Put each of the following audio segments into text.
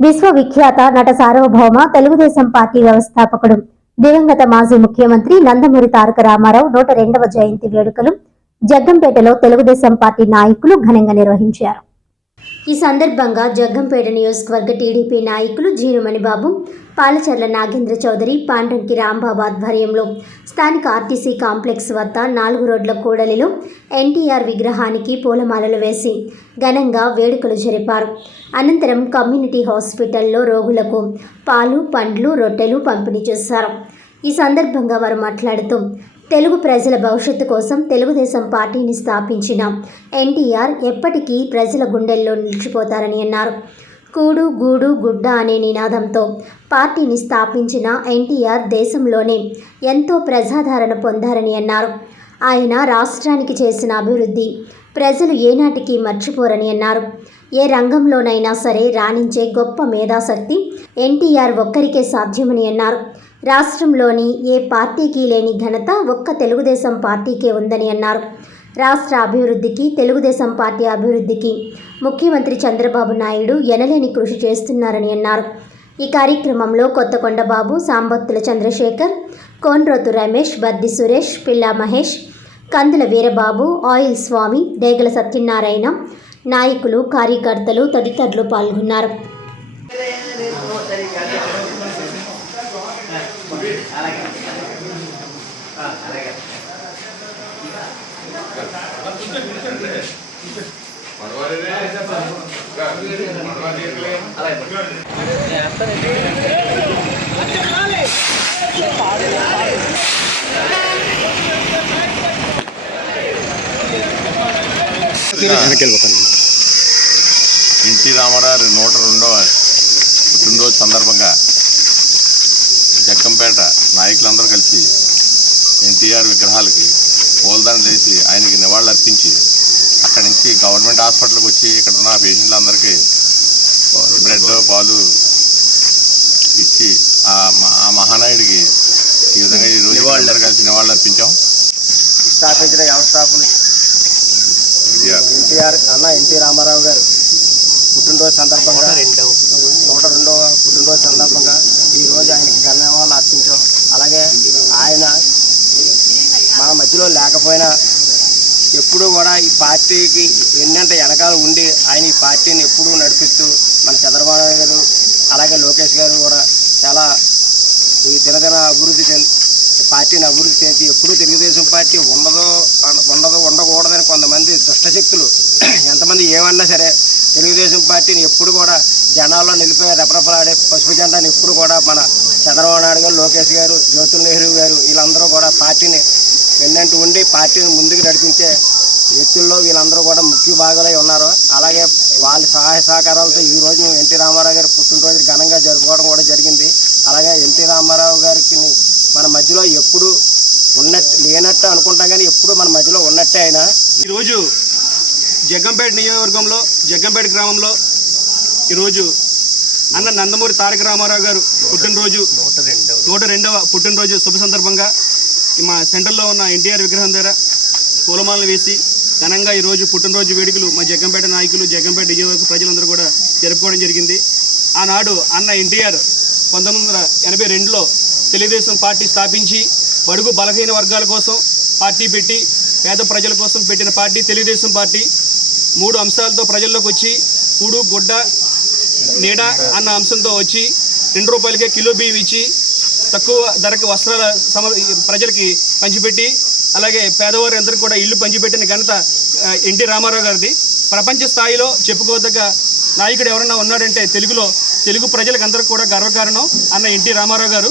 విశ్వవిఖ్యాత నట సార్వభౌమ తెలుగుదేశం పార్టీ వ్యవస్థాపకుడు దివంగత మాజీ ముఖ్యమంత్రి నందమూరి తారక రామారావు నూట రెండవ జయంతి వేడుకలు జగ్గంపేటలో తెలుగుదేశం పార్టీ నాయకులు ఘనంగా నిర్వహించారు. ఈ సందర్భంగా జగ్గంపేట నియోజకవర్గ టీడీపీ నాయకులు జీనుమణి బాబు పాలచర్ల నాగేంద్ర చౌదరి పాండంకి రాంబాబు ఆధ్వర్యంలో స్థానిక ఆర్టీసీ కాంప్లెక్స్ వద్ద నాలుగు రోడ్ల కూడలిలో ఎన్టీఆర్ విగ్రహానికి పూలమాలలు వేసి ఘనంగా వేడుకలు జరిపారు. అనంతరం కమ్యూనిటీ హాస్పిటల్లో రోగులకు పాలు పండ్లు రొట్టెలు పంపిణీ చేశారు. ఈ సందర్భంగా వారు మాట్లాడుతూ తెలుగు ప్రజల భవిష్యత్తు కోసం తెలుగుదేశం పార్టీని స్థాపించిన ఎన్టీఆర్ ఎప్పటికీ ప్రజల గుండెల్లో నిలిచిపోతారని అన్నారు. కూడు గూడు గుడ్డ అనే నినాదంతో పార్టీని స్థాపించిన ఎన్టీఆర్ దేశంలోనే ఎంతో ప్రజాదరణ పొందారని అన్నారు. ఆయన రాష్ట్రానికి చేసిన అభివృద్ధి ప్రజలు ఏనాటికి మర్చిపోరని అన్నారు. ఏ రంగంలోనైనా సరే రాణించే గొప్ప మేధాశక్తి ఎన్టీఆర్ ఒక్కరికే సాధ్యమని అన్నారు. రాష్ట్రంలోని ఏ పార్టీకి లేని ఘనత ఒక్క తెలుగుదేశం పార్టీకే ఉందని అన్నారు. రాష్ట్ర అభివృద్ధికి తెలుగుదేశం పార్టీ అభివృద్ధికి ముఖ్యమంత్రి చంద్రబాబు నాయుడు ఎనలేని కృషి చేస్తున్నారని అన్నారు. ఈ కార్యక్రమంలో కొత్తకొండబాబు సాంబత్తుల చంద్రశేఖర్ కోన్రోతు రమేష్ బద్ది సురేష్ పిల్లా మహేష్ కందుల వీరబాబు ఆయిల్ స్వామి డేగల సత్యనారాయణ నాయకులు కార్యకర్తలు తదితరులు పాల్గొన్నారు. ఎన్టీ రామారావు నూట రెండవ పుట్టినరోజు సందర్భంగా నాయకులందరూ కలిసి ఎన్టీఆర్ విగ్రహాలకి పూలదండలు వేసి ఆయనకి నివాళులు అర్పించి అక్కడి నుంచి గవర్నమెంట్ హాస్పిటల్కి వచ్చి ఇక్కడ ఉన్న పేషెంట్లందరికీ బ్రెడ్ పాలు ఇచ్చి ఆ మ- ఆ మహానాయుడికి ఈ విధంగా ఈరోజు అందరూ కలిసి నివాళులు అర్పించాం. స్థాపించిన వ్యవస్థాపకులు ఎన్టీఆర్. ఎన్టీఆర్ అన్న ఎన్టీ రామారావు గారు. పుట్టినరోజు సందర్భంగా నూట రెండవ పుట్టినరోజు సందర్భంగా ఈరోజు ఆయనకి ధన్యవాదాలు అర్పించాం అలాగే ఆయన మన ఆయన ఎప్పుడూ కూడా ఈ పార్టీకి ఎన్నంటే వెనకాల ఉండి ఆయన ఈ పార్టీని ఎప్పుడూ నడిపిస్తూ మన చంద్రబాబు నాయుడు గారు అలాగే లోకేష్ గారు కూడా చాలా ఈ దినదిన అభివృద్ధి చెంది పార్టీని అభివృద్ధి చేసి ఎప్పుడూ తెలుగుదేశం పార్టీ ఉండదో ఉండదు ఉండకూడదని కొంతమంది దుష్టశక్తులు ఎంతమంది ఏమన్నా సరే తెలుగుదేశం పార్టీని ఎప్పుడు కూడా జనాల్లో నిలిపే రెపరెపలాడే పసుపు జెండాని ఎప్పుడు కూడా మన చంద్రబాబు నాయుడు గారు లోకేష్ గారు జ్యోతుల్ నెహ్రూ గారు వీళ్ళందరూ కూడా పార్టీని వెన్నంటి ఉండి పార్టీని ముందుకు నడిపించే వ్యక్తుల్లో వీళ్ళందరూ కూడా ముఖ్య భాగాలై ఉన్నారు. అలాగే వాళ్ళ సహాయ సహకారాలతో ఈ రోజు ఎన్టీ రామారావు గారి పుట్టినరోజు ఘనంగా జరుపుకోవడం కూడా జరిగింది. అలాగే ఎన్టీ రామారావు గారికి మన మధ్యలో ఎప్పుడు ఉన్నట్టు లేనట్టు అనుకుంటాం కానీ ఎప్పుడు మన మధ్యలో ఉన్నట్టే ఆయన. ఈరోజు జగ్గంపేట నియోజకవర్గంలో జగ్గంపేట గ్రామంలో ఈరోజు అన్న నందమూరి తారక రామారావు గారు పుట్టినరోజు నూట రెండు. నూట రెండవ పుట్టినరోజు శుభ సందర్భంగా మా సెంటర్లో ఉన్న ఎన్టీఆర్ విగ్రహం దగ్గర పూలమాలలు వేసి ఘనంగా ఈరోజు పుట్టినరోజు వేడుకలు మా జగ్గంపేట నాయకులు జగ్గంపేట నియోజకవర్గ ప్రజలందరూ కూడా జరుపుకోవడం జరిగింది. ఆనాడు అన్న ఎన్టీఆర్ పంతొమ్మిది వందల ఎనభై రెండులో తెలుగుదేశం పార్టీ స్థాపించి బడుగు బలహీన వర్గాల కోసం పార్టీ పెట్టి పేద ప్రజల కోసం పెట్టిన పార్టీ తెలుగుదేశం పార్టీ. మూడు అంశాలతో ప్రజల్లోకి వచ్చి కూడు గుడ్డ నీడ అన్న అంశంతో వచ్చి రెండు రూపాయలకే కిలో బియ్యం ఇచ్చి తక్కువ ధరకు వస్త్రాల సమ ప్రజలకి పంచిపెట్టి అలాగే పేదవారు అందరికీ కూడా ఇల్లు పంచిపెట్టిన ఘనత ఎన్టీ రామారావు గారిది. ప్రపంచ స్థాయిలో చెప్పుకోదగ్గ నాయకుడు ఎవరన్నా ఉన్నాడంటే తెలుగులో తెలుగు ప్రజలకు అందరికీ కూడా గర్వకారణం అన్న ఎన్టీ రామారావు గారు.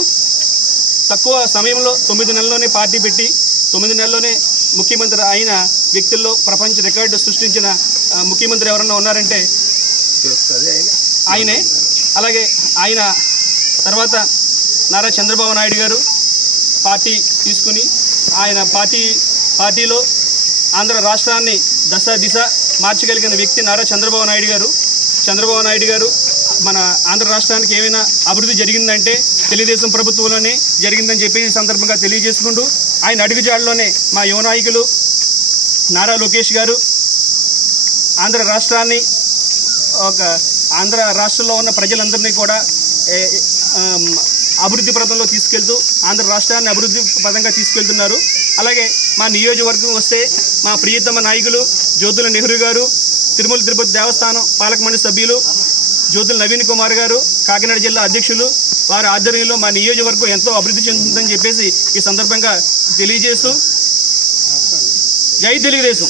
తక్కువ సమయంలో తొమ్మిది నెలల్లోనే పార్టీ పెట్టి తొమ్మిది నెలల్లోనే ముఖ్యమంత్రి అయిన వ్యక్తుల్లో ప్రపంచ రికార్డు సృష్టించిన ముఖ్యమంత్రి ఎవరన్నా ఉన్నారంటే ఆయనే. అలాగే ఆయన తర్వాత నారా చంద్రబాబు నాయుడు గారు పార్టీ తీసుకుని ఆయన పార్టీ పార్టీలో ఆంధ్ర రాష్ట్రాన్ని దశ దిశ మార్చగలిగిన వ్యక్తి నారా చంద్రబాబు నాయుడు గారు. చంద్రబాబు నాయుడు గారు మన ఆంధ్ర రాష్ట్రానికి ఏమైనా అభివృద్ధి జరిగిందంటే తెలుగుదేశం ప్రభుత్వంలోనే జరిగిందని చెప్పి సందర్భంగా తెలియజేసుకుంటూ ఆయన అడుగుజాడలోనే మా యువ నాయకులు నారా లోకేష్ గారు ఆంధ్ర రాష్ట్రాన్ని ఒక ఆంధ్ర రాష్ట్రంలో ఉన్న ప్రజలందరినీ కూడా అభివృద్ధి పథంలో తీసుకెళ్తూ ఆంధ్ర రాష్ట్రాన్ని అభివృద్ధి పథంగా తీసుకెళ్తున్నారు. అలాగే మా నియోజకవర్గం వస్తే మా ప్రియతమ నాయకులు జ్యోతుల నెహ్రూ గారు తిరుమల తిరుపతి దేవస్థానం పాలక మండలి సభ్యులు జ్యోతుల నవీన్ కుమార్ గారు కాకినాడ జిల్లా అధ్యక్షులు వారి ఆధ్వర్యంలో మా నియోజకవర్గం ఎంతో అభివృద్ధి చెందుతుందని చెప్పేసి ఈ సందర్భంగా తెలియజేస్తూ జై తెలుగుదేశం.